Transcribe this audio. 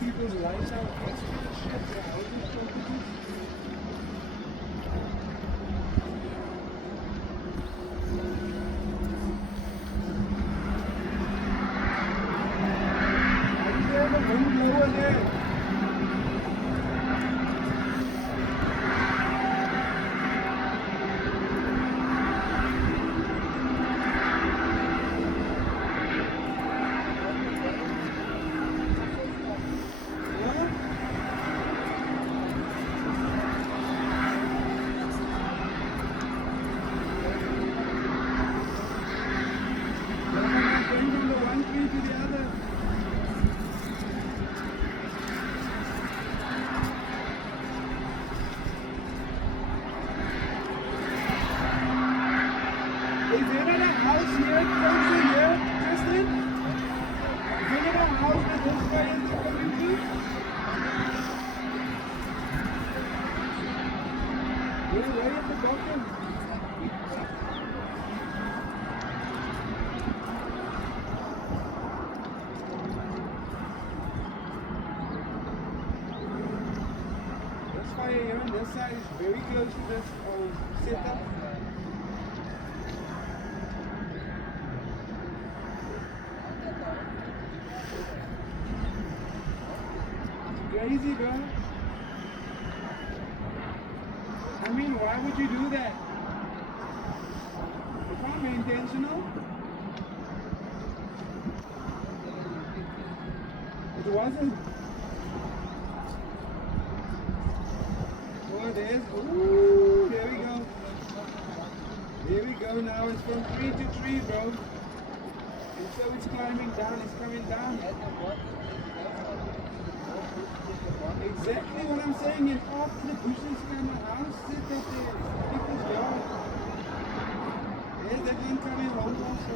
people's lives out extra shit. Yeah, I was just focusing. Are you there? The wind blower there. Is there a house here close to here, Justin? Is there a house that this guy is coming to? Yeah, right at the bottom. This fire here on this side is very close to this setup. Crazy, bro. I mean, why would you do that? It can't be intentional. It wasn't. Oh, there's. Ooh, there we go. There we go. Now it's from tree to tree, bro. And so it's climbing down. It's coming down. Exactly what I'm saying, and after the bushes come a house sit up there, people's yard. There's that one coming home also.